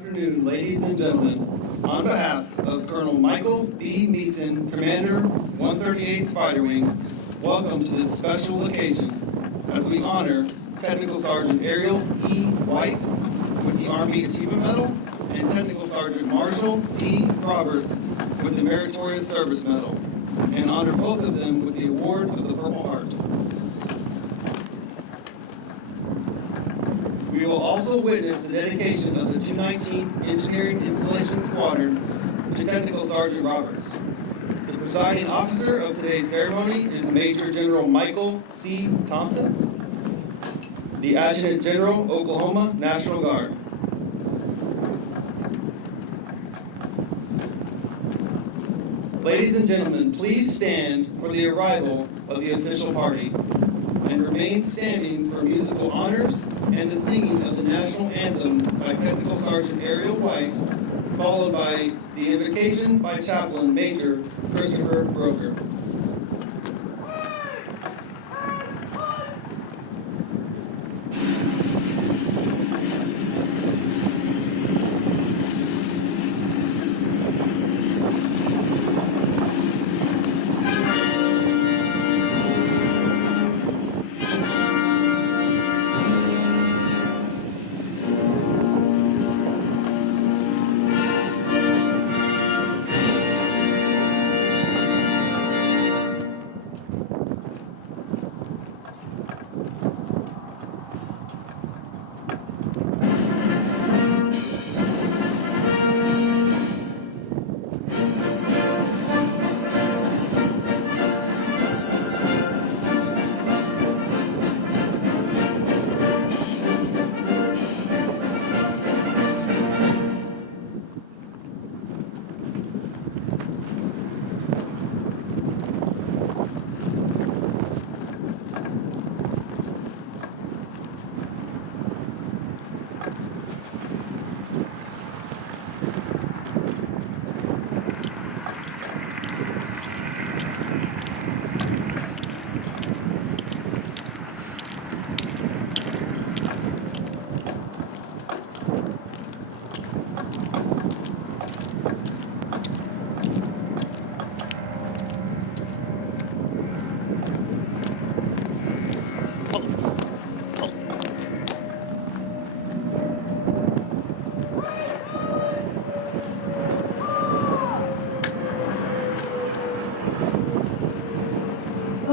afternoon, ladies and gentlemen. On behalf of Colonel Michael B. MEASON, Commander, 138th Fighter Wing, welcome to this special occasion as we honor Technical Sergeant Ariel E. White with the Army Achievement Medal and Technical Sergeant Marshal D. Roberts with the Meritorious Service Medal, and honor both of them with the award of the Purple Heart. We will also witness the dedication of the 219th Engineering Installation Squadron to Technical Sergeant Roberts. The presiding officer of today's ceremony is Major General Michael C. Thompson, the Adjutant General, Oklahoma National Guard. Ladies and gentlemen, please stand for the arrival of the official party and remain standing for musical honors and the singing of the national anthem by Technical Sergeant Ariel White, followed by the invocation by Chaplain Major Christopher Broker.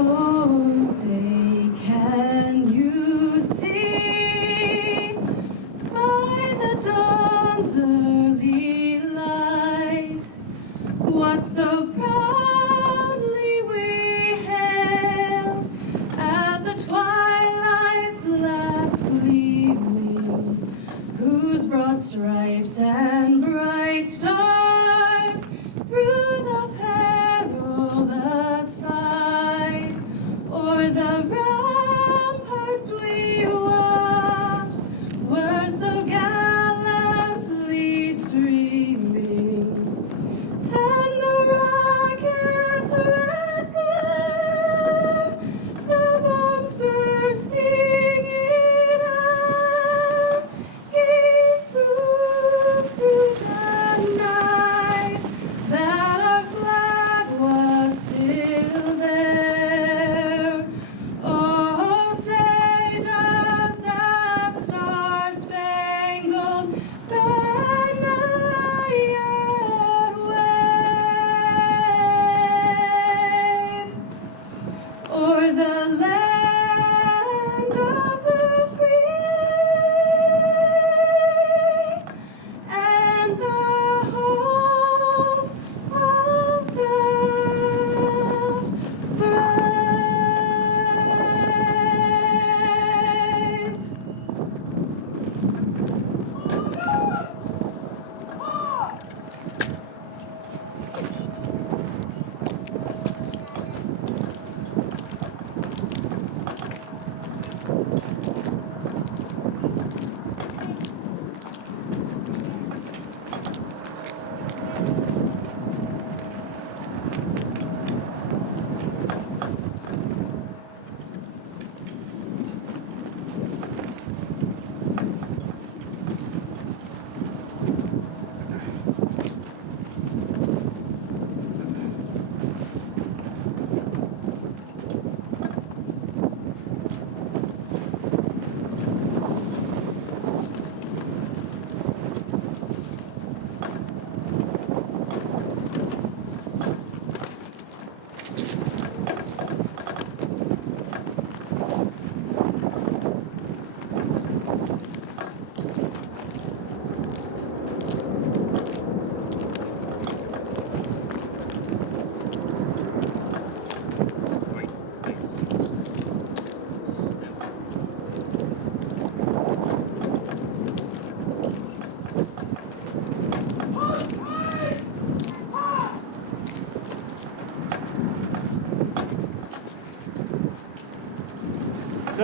Oh, say, can you see by the dawn's early light what so proudly we hailed at the twilight's last gleaming, whose broad stripes and bright stars through the perilous fight o'er the ramparts we watched were so gallantly streaming, and the rocket's red glare, the bombs bursting in air, gave proof through the night that our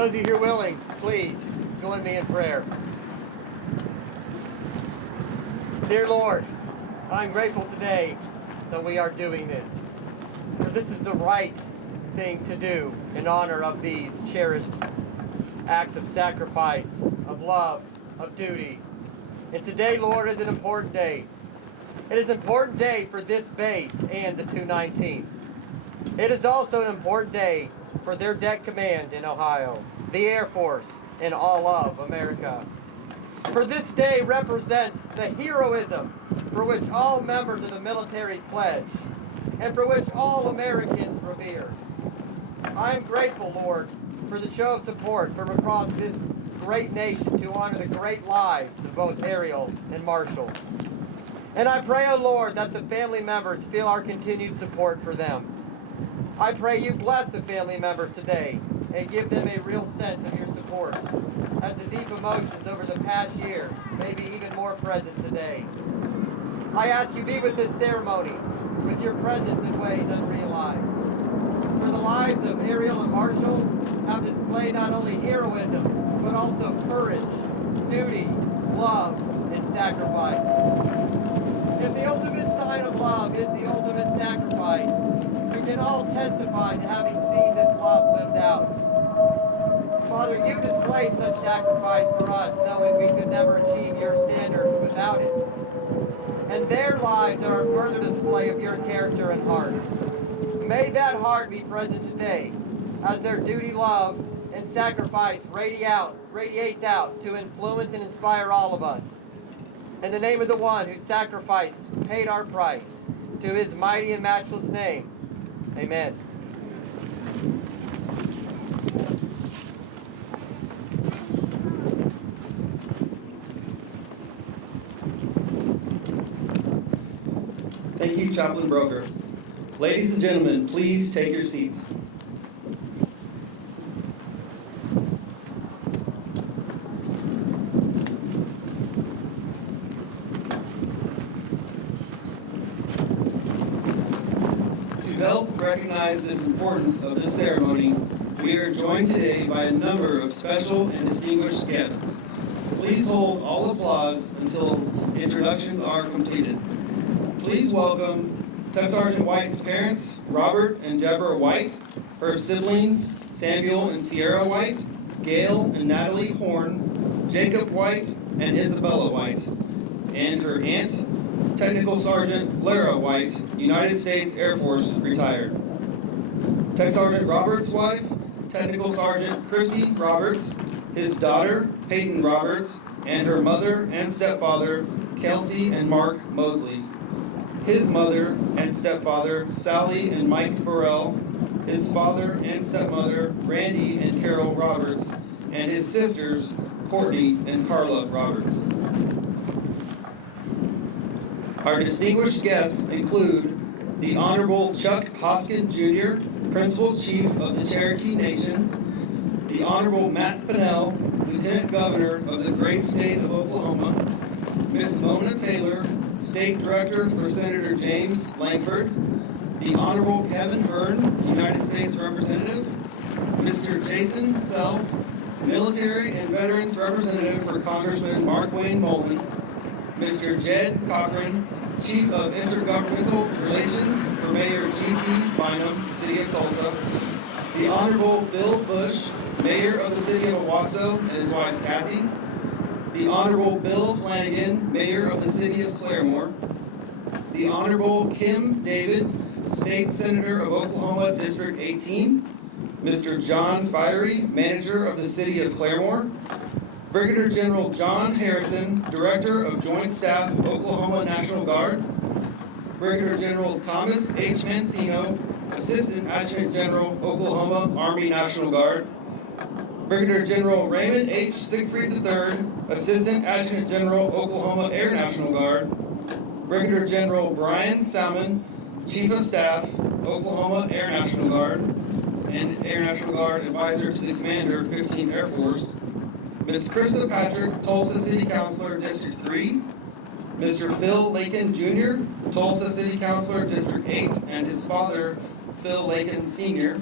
Those of you who are willing, please join me in prayer. Dear Lord, I'm grateful today that we are doing this. For this is the right thing to do in honor of these cherished acts of sacrifice, of love, of duty. And today, Lord, is an important day. It is an important day for this base and the 219th. It is also an important day for their deck command in Ohio, the Air Force, and all of America. For this day represents the heroism for which all members of the military pledge, and for which all Americans revere. I am grateful, Lord, for the show of support from across this great nation to honor the great lives of both Ariel and Marshall. And I pray, O Lord, that the family members feel our continued support for them. I pray you bless the family members today and give them a real sense of your support, as the deep emotions over the past year may be even more present today. I ask you be with this ceremony, with your presence in ways unrealized. For the lives of Ariel and Marshall have displayed not only heroism, but also courage, duty, love, and sacrifice. If the ultimate sign of love is the ultimate sacrifice, we can all testify to having seen this love lived out. Father, you displayed such sacrifice for us, knowing we could never achieve your standards without it. And their lives are a further display of your character and heart. May that heart be present today, as their duty, love, and sacrifice radiates out to influence and inspire all of us. In the name of the one whose sacrifice paid our price, to his mighty and matchless name, amen. Thank you, Chaplain Broker. Ladies and gentlemen, please take your seats. To help recognize this importance of this ceremony, we are joined today by a number of special and distinguished guests. Please hold all applause until introductions are completed. Please welcome Tech Sergeant White's parents, Robert and Deborah White, her siblings, Samuel and Sierra White, Gail and Natalie Horn, Jacob White and Isabella White, and her aunt, Technical Sergeant Lara White, United States Air Force, retired. Tech Sergeant Roberts' wife, Technical Sergeant Christy Roberts, his daughter, Peyton Roberts, and her mother and stepfather, Kelsey and Mark Mosley. His mother and stepfather, Sally and Mike Burrell, his father and stepmother, Randy and Carol Roberts, and his sisters, Courtney and Carla Roberts. Our distinguished guests include the Honorable Chuck Hoskin Jr., Principal Chief of the Cherokee Nation, the Honorable Matt Pinnell, Lieutenant Governor of the great state of Oklahoma, Ms. Mona Taylor, State Director for Senator James Langford, the Honorable Kevin Hearn, United States Representative, Mr. Jason Self, Military and Veterans Representative for Congressman Mark Wayne Mullen, Mr. Jed Cochran, Chief of Intergovernmental Relations for Mayor G.T. Bynum, City of Tulsa, the Honorable Bill Bush, Mayor of the City of Owasso, and his wife Kathy, the Honorable Bill Flanagan, Mayor of the City of Claremore, the Honorable Kim David, State Senator of Oklahoma, District 18, Mr. John Fiery, Manager of the City of Claremore, Brigadier General John Harrison, Director of Joint Staff, Oklahoma National Guard, Brigadier General Thomas H. Mancino, Assistant Adjutant General, Oklahoma Army National Guard, Brigadier General Raymond H. Siegfried III, Assistant Adjutant General, Oklahoma Air National Guard, Brigadier General Brian Salmon, Chief of Staff, Oklahoma Air National Guard, and Air National Guard Advisor to the Commander, 15th Air Force, Ms. Krista Patrick, Tulsa City Councilor, District 3, Mr. Phil Lakin Jr., Tulsa City Councilor, District 8, and his father, Phil Lakin Sr.,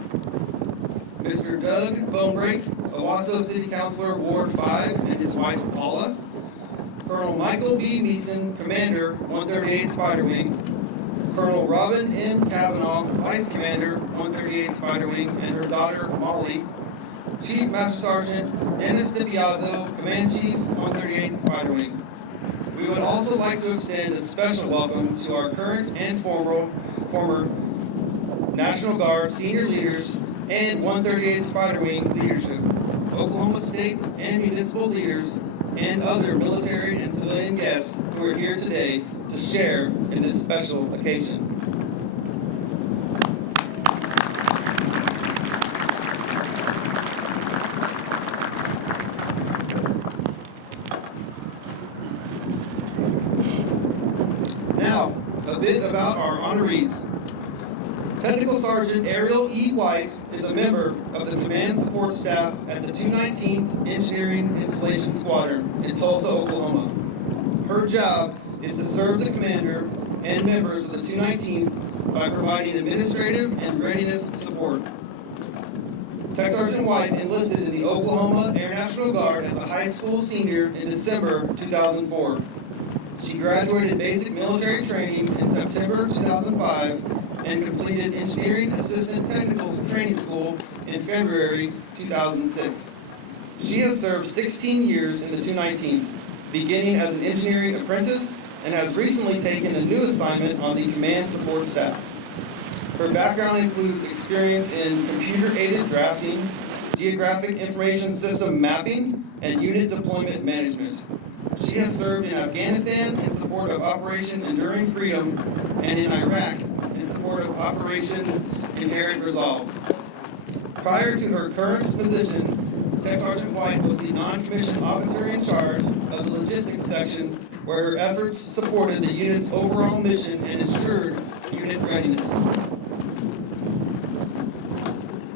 Mr. Doug Bonebrake, Owasso City Councilor, Ward 5, and his wife, Paula. Colonel Michael B. Meason, Commander, 138th Fighter Wing. Colonel Robin M. Cavanaugh, Vice Commander, 138th Fighter Wing, and her daughter, Molly. Chief Master Sergeant Dennis DiBiazzo, Command Chief, 138th Fighter Wing. We would also like to extend a special welcome to our current and former National Guard senior leaders and 138th Fighter Wing leadership, Oklahoma State and municipal leaders, and other military and civilian guests who are here today to share in this special occasion. Now, a bit about our honorees. Technical Sergeant Ariel E. White is a member of the Command Support Staff at the 219th Engineering Installation Squadron in Tulsa, Oklahoma. Her job is to serve the commander and members of the 219th by providing administrative and readiness support. Tech Sergeant White enlisted in the Oklahoma Air National Guard as a high school senior in December 2004. She graduated basic military training in September 2005 and completed Engineering Assistant Technical Training School in February 2006. She has served 16 years in the 219th, beginning as an engineering apprentice, and has recently taken a new assignment on the Command Support Staff. Her background includes experience in computer-aided drafting, geographic information system mapping, and unit deployment management. She has served in Afghanistan in support of Operation Enduring Freedom and in Iraq in support of Operation Inherent Resolve. Prior to her current position, Tech Sergeant White was the non-commissioned officer in charge of the logistics section, where her efforts supported the unit's overall mission and ensured unit readiness.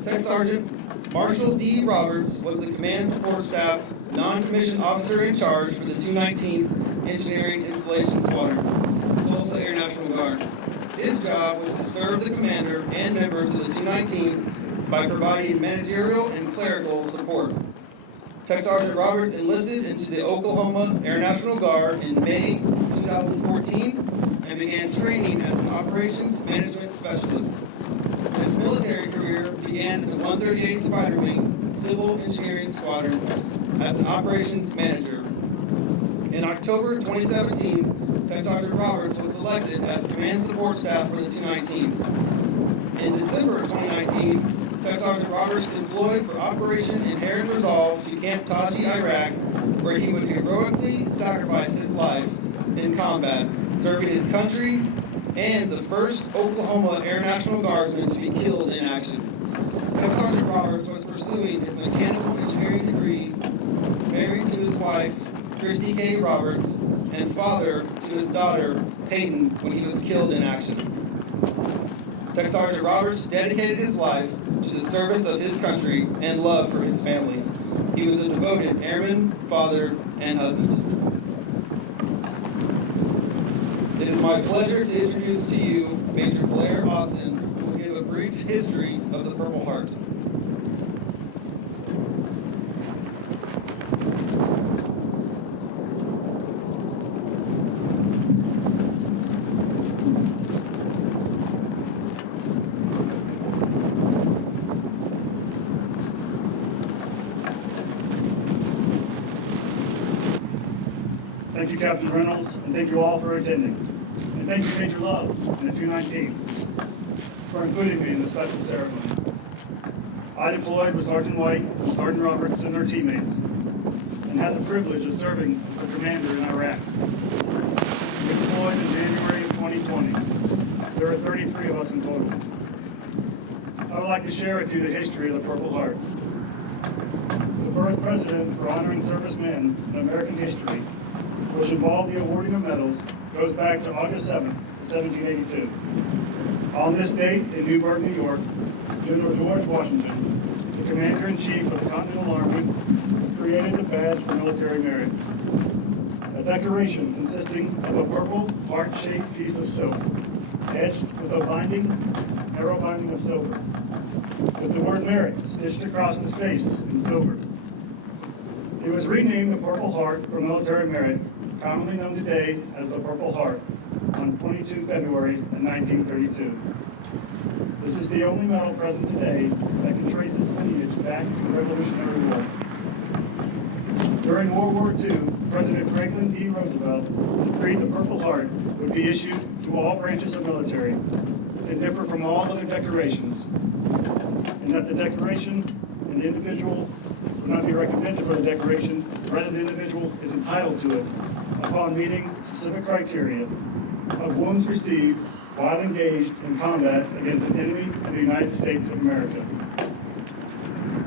Tech Sergeant Marshal D. Roberts was the Command Support Staff non-commissioned officer in charge for the 219th Engineering Installation Squadron, Tulsa Air National Guard. His job was to serve the commander and members of the 219th by providing managerial and clerical support. Tech Sergeant Roberts enlisted into the Oklahoma Air National Guard in May 2014 and began training as an operations management specialist. His military career began at the 138th Fighter Wing Civil Engineering Squadron as an operations manager. In October 2017, Tech Sergeant Roberts was selected as Command Support Staff for the 219th. In December 2019, Tech Sergeant Roberts deployed for Operation Inherent Resolve to Camp Taji, Iraq, where he would heroically sacrifice his life in combat, serving his country and the first Oklahoma Air National Guardsman to be killed in action. Tech Sergeant Roberts was pursuing his mechanical engineering degree, married to his wife, Christy K. Roberts, and father to his daughter, Peyton, when he was killed in action. Tech Sergeant Roberts dedicated his life to the service of his country and love for his family. He was a devoted airman, father, and husband. It is my pleasure to introduce to you Major Blair Austin, who will give a brief history of the Purple Heart. Thank you, Captain Reynolds, and thank you all for attending. And thank you, Major Love and the 219th for including me in this special ceremony. I deployed with Sergeant White and Sergeant Roberts and their teammates, and had the privilege of serving as the commander in Iraq. We deployed in January of 2020. There are 33 of us in total. I would like to share with you the history of the Purple Heart. The first precedent for honoring servicemen in American history, which involved the awarding of medals, goes back to August 7, 1782. On this date in Newburgh, New York, General George Washington, the Commander-in-Chief of the Continental Army, created the badge for military merit. A decoration consisting of a purple heart-shaped piece of silk, etched with a arrow binding of silver. with the word merit stitched across the face in silver. It was renamed the Purple Heart for military merit, commonly known today as the Purple Heart, on 22 February in 1932. This is the only medal present today that can trace its lineage back to the Revolutionary War. During World War II, President Franklin D. Roosevelt decreed the Purple Heart would be issued to all branches of military and differ from all other decorations, and that the decoration and the individual would not be recommended for the decoration, rather the individual is entitled to it upon meeting specific criteria of wounds received while engaged in combat against an enemy of the United States of America.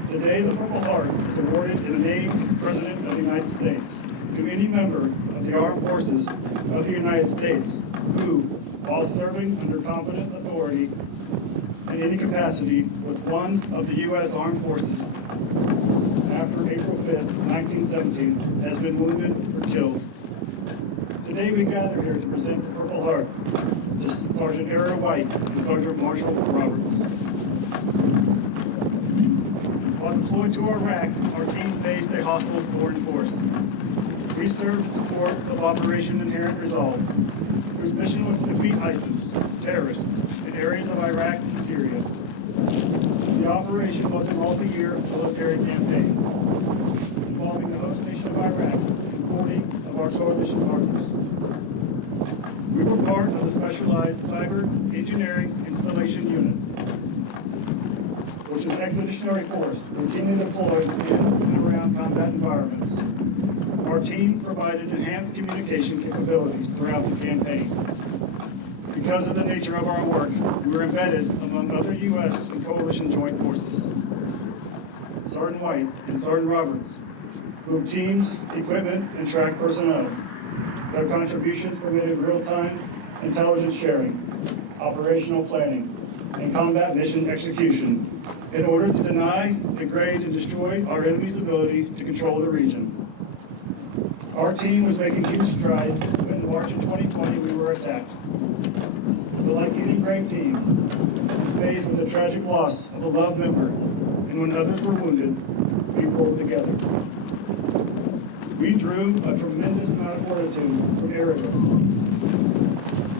Today, the Purple Heart is awarded in the name of the President of the United States to any member of the Armed Forces of the United States who, while serving under competent authority in any capacity with one of the U.S. Armed Forces after April 5th, 1917, has been wounded or killed. Today we gather here to present the Purple Heart to Sergeant Ariel White and Sergeant Marshal Roberts. While deployed to Iraq, our team faced a hostile foreign force. We served in support of Operation Inherent Resolve, whose mission was to defeat ISIS, terrorists, in areas of Iraq and Syria. The operation was a multi-year military campaign involving the host nation of Iraq and 40 of our coalition partners. We were part of the specialized Cyber Engineering Installation Unit, which is an expeditionary force routinely deployed in and around combat environments. Our team provided enhanced communication capabilities throughout the campaign. Because of the nature of our work, we were embedded among other U.S. and coalition joint forces. Sergeant White and Sergeant Roberts moved teams, equipment, and tracked personnel. Their contributions permitted real-time intelligence sharing, operational planning, and combat mission execution in order to deny, degrade, and destroy our enemy's ability to control the region. Our team was making huge strides when in March of 2020 we were attacked. But like any great team, faced with the tragic loss of a loved member, and when others were wounded, we pulled together. We drew a tremendous amount of fortitude from Ariel,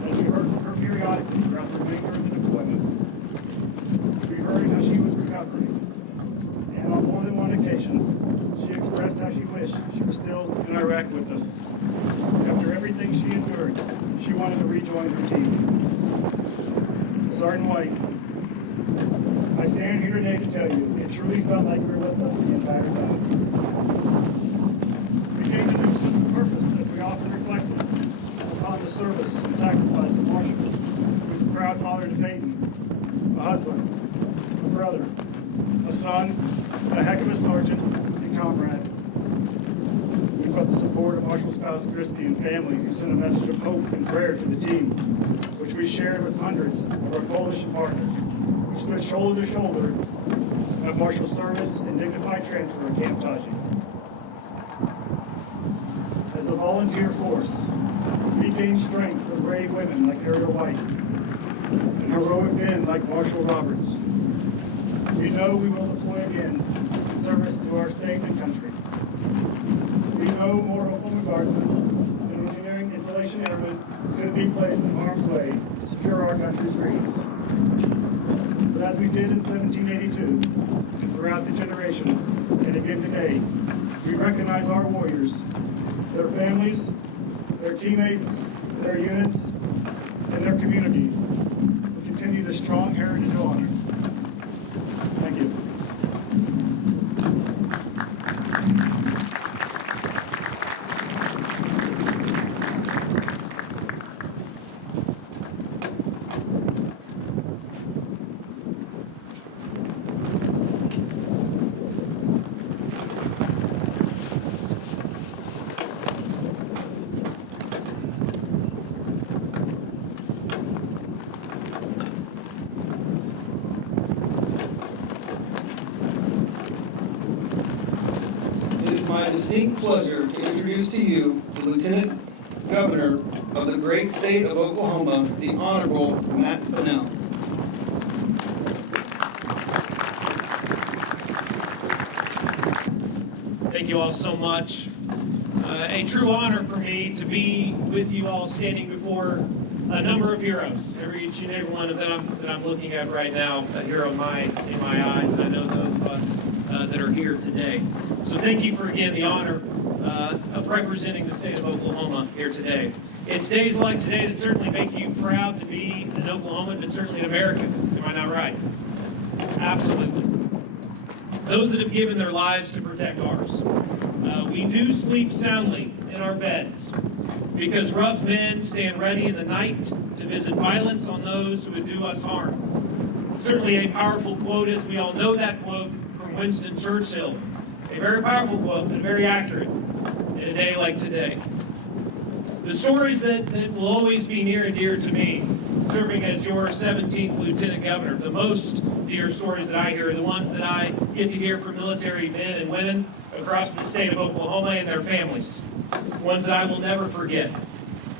as we heard from her periodically throughout the remainder of the deployment. We heard how she was recovering, and on more than one occasion, she expressed how she wished she was still in Iraq with us. After everything she endured, she wanted to rejoin her team. Sergeant White, I stand here today to tell you, it truly felt like you were with us the entire time. We gained a new sense of purpose as we often reflected upon the service and sacrifice of Marshal, who was a proud father to Peyton, a husband, a brother, a son, a heck of a sergeant, and comrade. We felt the support of Marshal's spouse, Christy, and family, who sent a message of hope and prayer to the team, which we shared with hundreds of our coalition partners, who stood shoulder to shoulder at Marshal's service and dignified transfer at Camp Taji. As a volunteer force, we gained strength from brave women like Ariel White and heroic men like Marshal Roberts. We know we will deploy again in service to our state and country. We know more home guardsmen and engineering installation airmen could be placed in harm's way to secure our country's freedoms. But as we did in 1782 and throughout the generations, and again today, we recognize our warriors, their families, their teammates, their units, and their community to continue the strong heritage of honor. Thank you. It is my distinct pleasure to introduce to you the Lieutenant Governor of the great state of Oklahoma, the Honorable Matt Pinnell. you all so much. A true honor for me to be with you all standing before a number of heroes. Each and every one that I'm looking at right now, a hero in my eyes, and I know those of us that are here today. So thank you for, again, the honor of representing the state of Oklahoma here today. It's days like today that certainly make you proud to be an Oklahoman, but certainly an American. Am I not right? Absolutely. Those that have given their lives to protect ours. We do sleep soundly in our beds because rough men stand ready in the night to visit violence on those who would do us harm. Certainly a powerful quote, as we all know that quote from Winston Churchill. A very powerful quote, but very accurate in a day like today. The stories that will always be near and dear to me, serving as your 17th Lieutenant Governor, the most dear stories that I hear are the ones that I get to hear from military men and women across the state of Oklahoma and their families, ones that I will never forget.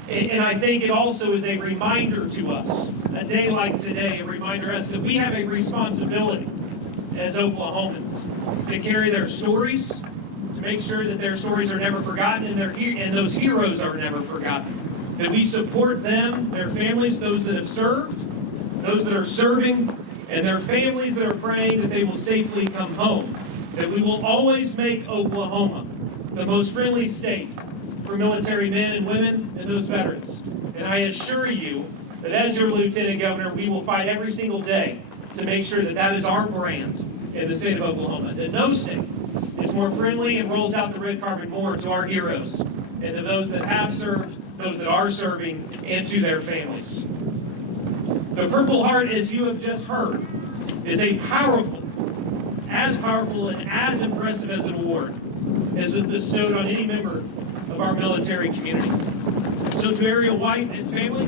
And I think it also is a reminder to us, a day like today, a reminder to us that we have a responsibility as Oklahomans to carry their stories, to make sure that their stories are never forgotten and those heroes are never forgotten. That we support them, their families, those that have served, those that are serving, and their families that are praying that they will safely come home. That we will always make Oklahoma the most friendly state for military men and women and those veterans. And I assure you that as your Lieutenant Governor, we will fight every single day to make sure that that is our brand in the state of Oklahoma. That no state is more friendly and rolls out the red carpet more to our heroes and to those that have served, those that are serving, and to their families. The Purple Heart, as you have just heard, is a powerful, as powerful and as impressive as an award as is bestowed on any member of our military community. So to Ariel White and family,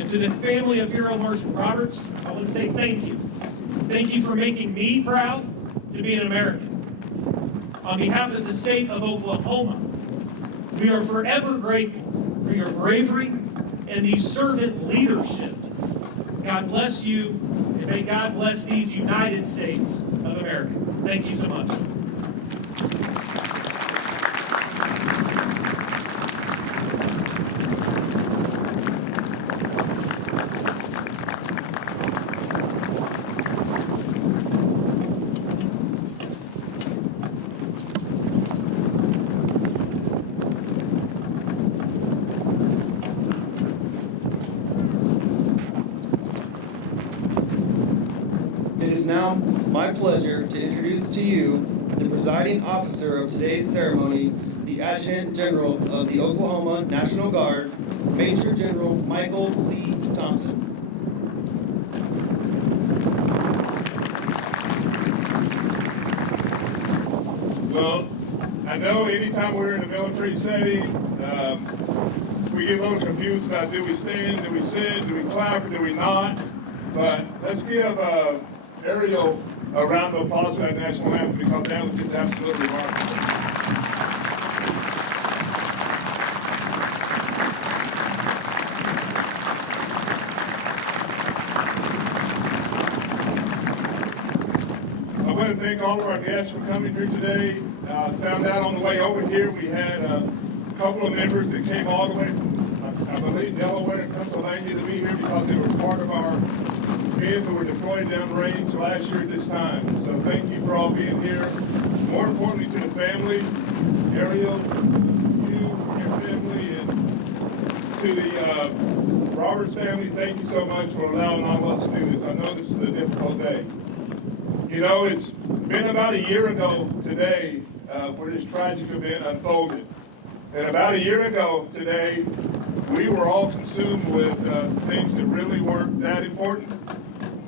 and to the family of Hero Marshal Roberts, I want to say thank you. Thank you for making me proud to be an American. On behalf of the state of Oklahoma, we are forever grateful for your bravery and the servant leadership. God bless you, and may God bless these United States of America. Thank you so much. It is now my pleasure to introduce to you the presiding officer of today's ceremony, the Adjutant General of the Oklahoma National Guard, Major General Michael C. Thompson. Well, I know anytime we're in a military setting, we get a little confused about do we stand, do we sit, do we clap, or do we not? But let's give Ariel a round of applause for that national anthem because that was just absolutely remarkable. I want to thank all of our guests for coming here today. Found out on the way over here we had a couple of members that came all the way from, I believe, Delaware and Pennsylvania to be here because they were part of our men who were deployed downrange last year at this time. So thank you for all being here. More importantly to the family, Ariel, you, your family, and to the Roberts family, thank you so much for allowing all of us to do this. I know this is a difficult day. You know, it's been about a year ago today where this tragic event unfolded. And about a year ago today, we were all consumed with things that really weren't that important.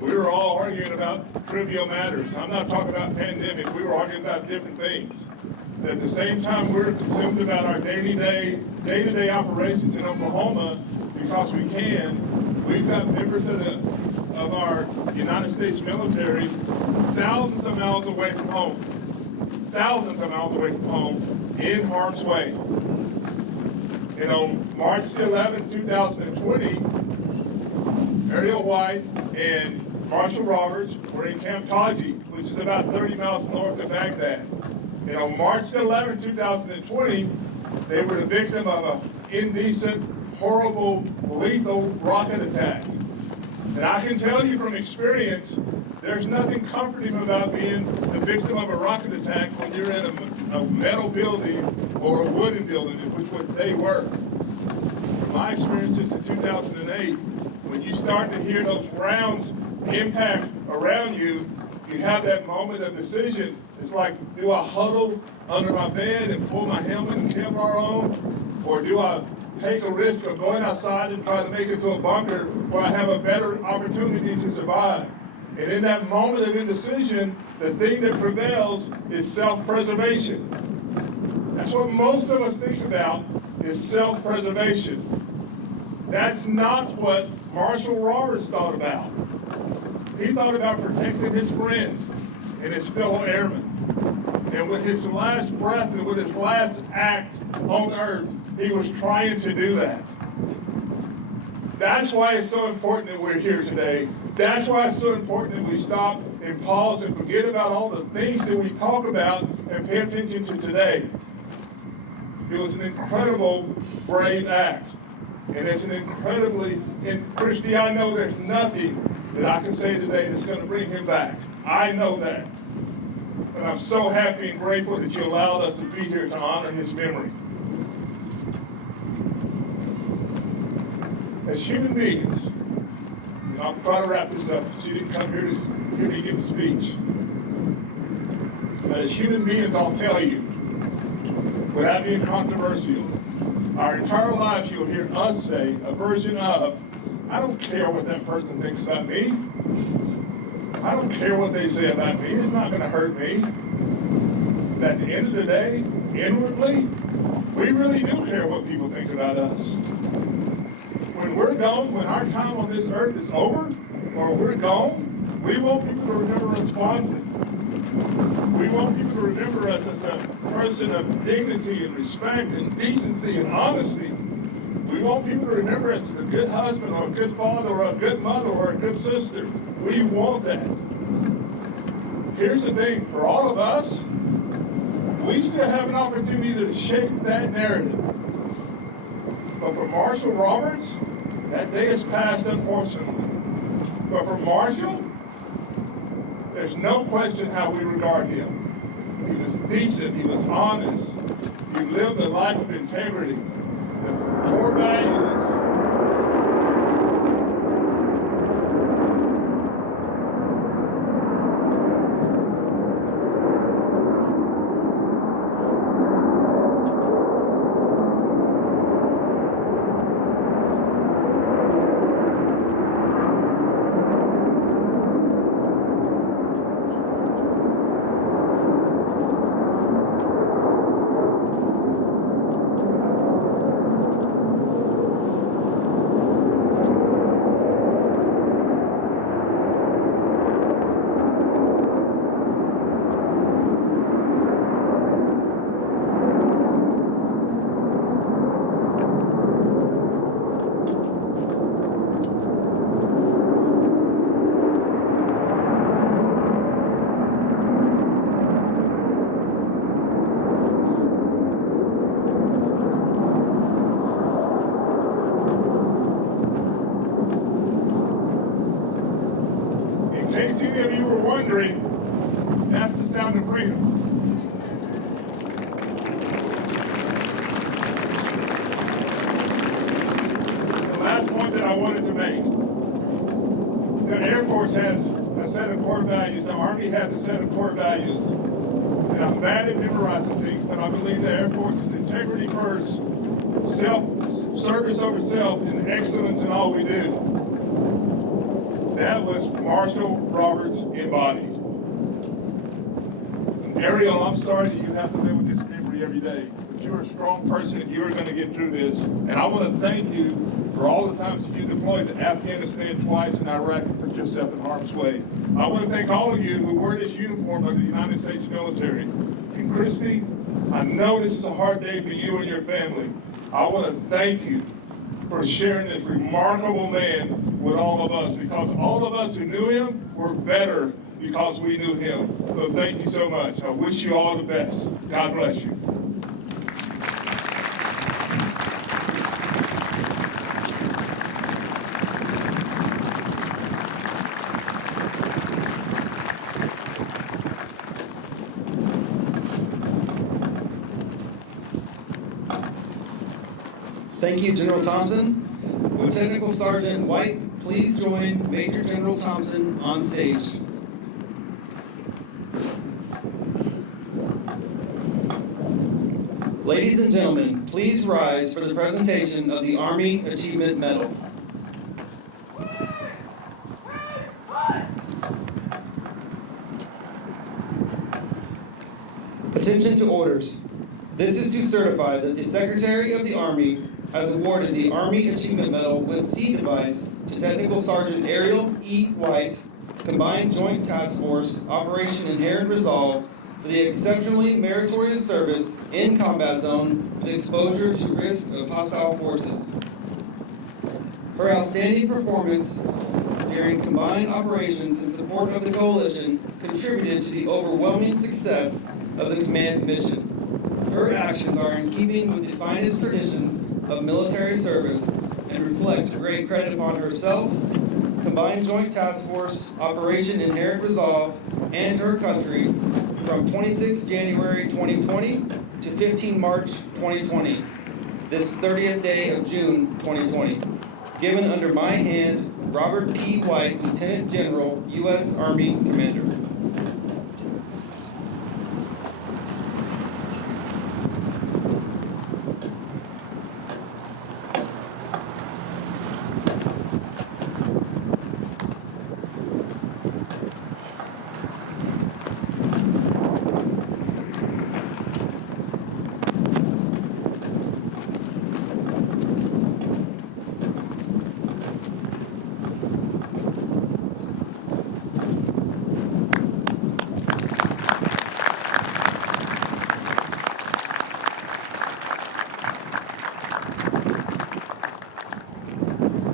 We were all arguing about trivial matters. I'm not talking about pandemic. We were arguing about different things. But at the same time, we're consumed about our day-to-day operations in Oklahoma because we can. We've got members of our United States military thousands of miles away from home. Thousands of miles away from home in harm's way. And on March 11, 2020, Ariel White and Marshal Roberts were in Camp Taji, which is about 30 miles north of Baghdad. And on March 11, 2020, they were the victim of an indecent, horrible, lethal rocket attack. And I can tell you from experience, there's nothing comforting about being the victim of a rocket attack when you're in a metal building or a wooden building, which was they were. From my experiences in 2008, when you start to hear those rounds impact around you, you have that moment of decision. It's like, do I huddle under my bed and pull my helmet and Kevlar on? Or do I take a risk of going outside and try to make it to a bunker where I have a better opportunity to survive? And in that moment of indecision, the thing that prevails is self-preservation. That's what most of us think about, is self-preservation. That's not what Marshal Roberts thought about. He thought about protecting his friend and his fellow airmen. And with his last breath and with his last act on earth, he was trying to do that. That's why it's so important that we're here today. That's why it's so important that we stop and pause and forget about all the things that we talk about and pay attention to today. It was an incredible, brave act. And it's an incredibly, and Christy, I know there's nothing that I can say today that's going to bring him back. I know that. And I'm so happy and grateful that you allowed us to be here to honor his memory. As human beings, and I'll try to wrap this up because you didn't come here to hear me give a speech. But as human beings, I'll tell you, without being controversial, our entire lives you'll hear us say a version of, I don't care what that person thinks about me. I don't care what they say about me. It's not going to hurt me. But at the end of the day, inwardly, we really do care what people think about us. When we're gone, when our time on this earth is over, or we're gone, we want people to remember us fondly. We want people to remember us as a person of dignity and respect and decency and honesty. We want people to remember us as a good husband or a good father or a good mother or a good sister. We want that. Here's the thing, for all of us, we still have an opportunity to shape that narrative. But for Marshal Roberts, that day has passed, unfortunately. But for Marshal, there's no question how we regard him. He was decent, he was honest, he lived a life of integrity, the core values. In case any of you were wondering, that's the sound of freedom. The last point that I wanted to make, the Air Force has a set of core values, the Army has a set of core values, and I'm bad at memorizing things, but I believe the Air Force is integrity first, service over self, and excellence in all we do. That was Marshal Roberts embodied. And Ariel, I'm sorry that you have to live with this memory every day, but you're a strong person and you're going to get through this. And I want to thank you for all the times that you deployed to Afghanistan twice and Iraq and put yourself in harm's way. I want to thank all of you who wear this uniform of the United States military. And Christy, I know this is a hard day for you and your family. I want to thank you for sharing this remarkable man with all of us, because all of us who knew him were better because we knew him. So thank you so much. I wish you all the best. God bless you. Thank you, General Thompson. Would Technical Sergeant White please join Major General Thompson on stage? Ladies and gentlemen, please rise for the presentation of the Army Achievement Medal. Attention to orders. This is to certify that the Secretary of the Army has awarded the Army Achievement Medal with C device to Technical Sergeant Ariel E. White, Combined Joint Task Force, Operation Inherent Resolve, for the exceptionally meritorious service in combat zone with exposure to risk of hostile forces. Her outstanding performance during combined operations in support of the coalition contributed to the overwhelming success of the command's mission. Her actions are in keeping with the finest traditions of military service and reflect great credit upon herself, Combined Joint Task Force, Operation Inherent Resolve, and her country from 26 January 2020 to 15 March 2020, this 30th day of June 2020. Given under my hand, Robert P. White, Lieutenant General, U.S. Army Commander.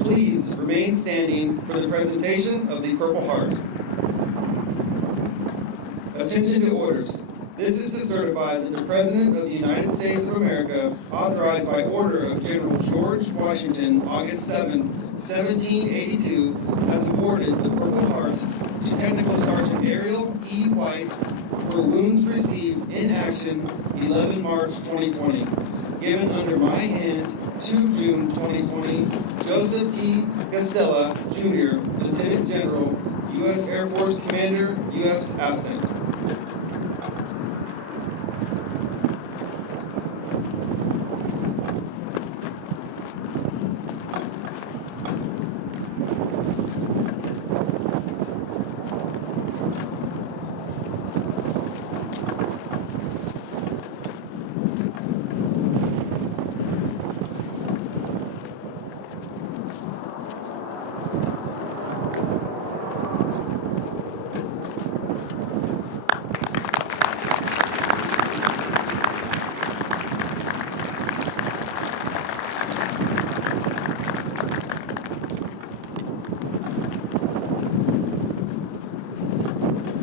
Please remain standing for the presentation of the Purple Heart. Attention to orders. This is to certify that the President of the United States of America, authorized by order of General George Washington, August 7, 1782, has awarded the Purple Heart to Technical Sergeant Ariel E. White for wounds received in action 11 March 2020. Given under my hand, 2 June 2020, Joseph T. Castella, Jr., Lieutenant General, U.S. Air Force Commander, U.S. absent.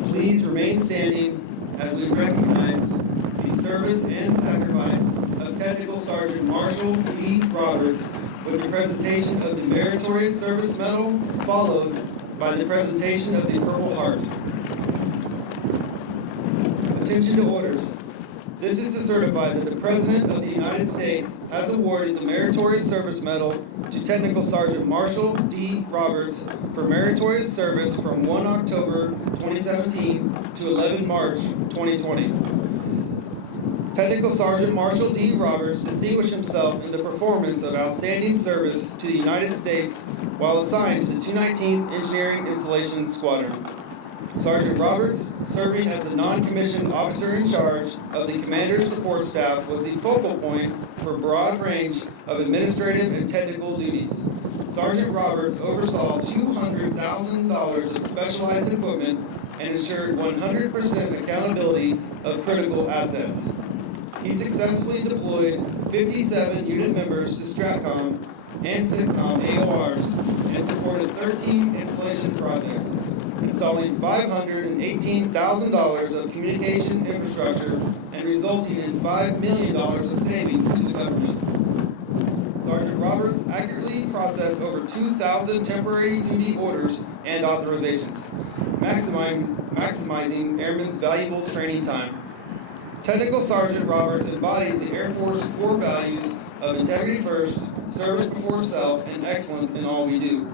Please remain standing as we recognize the service and sacrifice of Technical Sergeant Marshal D. Roberts with the presentation of the Meritorious Service Medal, followed by the presentation of the Purple Heart. Attention to orders. This is to certify that the President of the United States has awarded the Meritorious Service Medal to Technical Sergeant Marshal D. Roberts for meritorious service from 1 October 2017 to 11 March 2020. Technical Sergeant Marshal D. Roberts distinguished himself in the performance of outstanding service to the United States while assigned to the 219th Engineering Installation Squadron. Sergeant Roberts, serving as the non-commissioned officer in charge of the commander's support staff, was the focal point for a broad range of administrative and technical duties. Sergeant Roberts oversaw $200,000 of specialized equipment and ensured 100% accountability of critical assets. He successfully deployed 57 unit members to STRATCOM and SITCOM AORs and supported 13 installation projects. installing $518,000 of communication infrastructure and resulting in $5 million of savings to the government. Sergeant Roberts accurately processed over 2,000 temporary duty orders and authorizations, maximizing airmen's valuable training time. Technical Sergeant Roberts embodies the Air Force core values of integrity first, service before self, and excellence in all we do.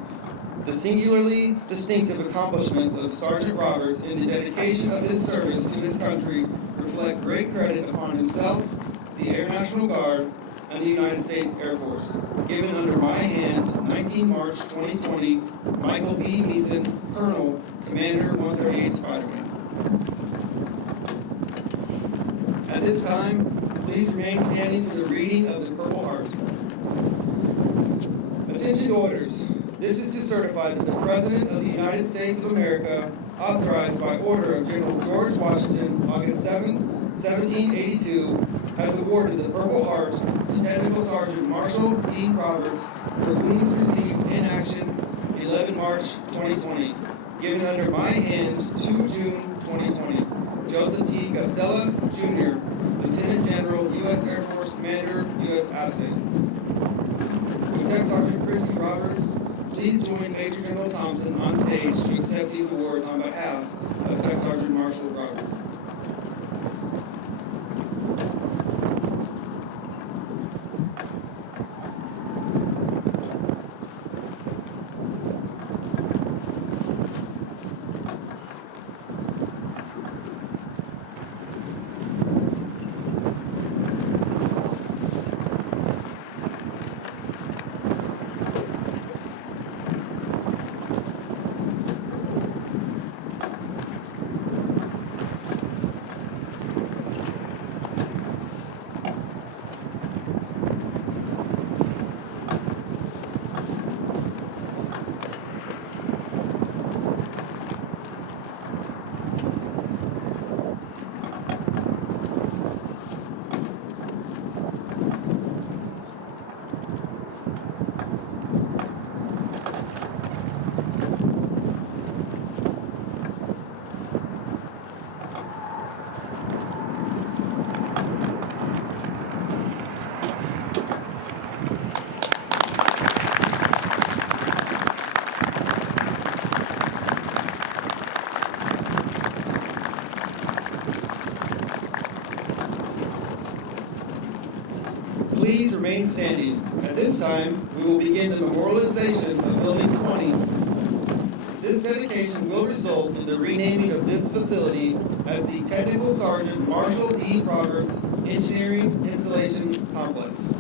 The singularly distinctive accomplishments of Sergeant Roberts in the dedication of his service to his country reflect great credit upon himself, the Air National Guard, and the United States Air Force. Given under my hand, 19 March 2020, Michael B. MEASON, Colonel, Commander, 138th Fighter Wing. At this time, please remain standing for the reading of the Purple Heart. Attention to orders. This is to certify that the President of the United States of America, authorized by order of General George Washington, August 7, 1782, has awarded the Purple Heart to Technical Sergeant Marshal D. Roberts for wounds received in action 11 March 2020. Given under my hand 2 June 2020. Joseph T. Costella, Jr., Lieutenant General, U.S. Air Force Commander, U.S. absent. Lieutenant Sergeant Christy Roberts, please join Major General Thompson on stage to accept these awards on behalf of Tech Sergeant Marshal Roberts. Please remain standing. At this time, we will begin the memorialization of Building 20. This dedication will result in the renaming of this facility as the Technical Sergeant Marshal D. Roberts Engineering Installation Complex.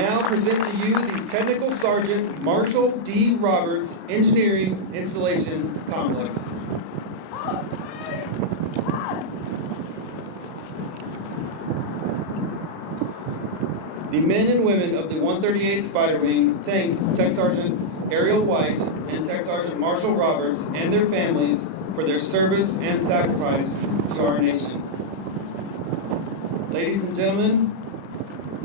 now present to you the Technical Sergeant Marshal D. Roberts Engineering Installation Complex. The men and women of the 138th Fighter Wing thank Tech Sergeant Ariel White and Tech Sergeant Marshal Roberts and their families for their service and sacrifice to our nation. Ladies and gentlemen,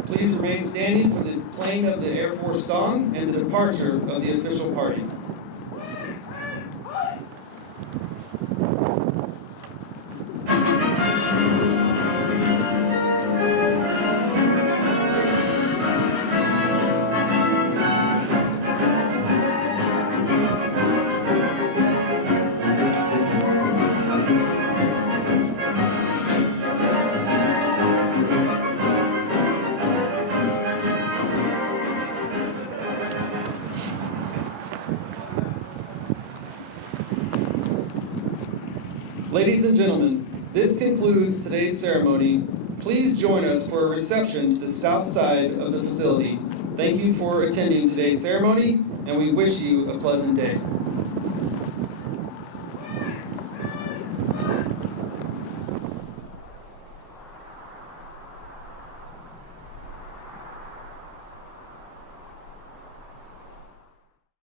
please remain standing for the playing of the Air Force song and the departure of the official party. Ladies and gentlemen, this concludes today's ceremony. Please join us for a reception to the south side of the facility. Thank you for attending today's ceremony, and we wish you a pleasant day.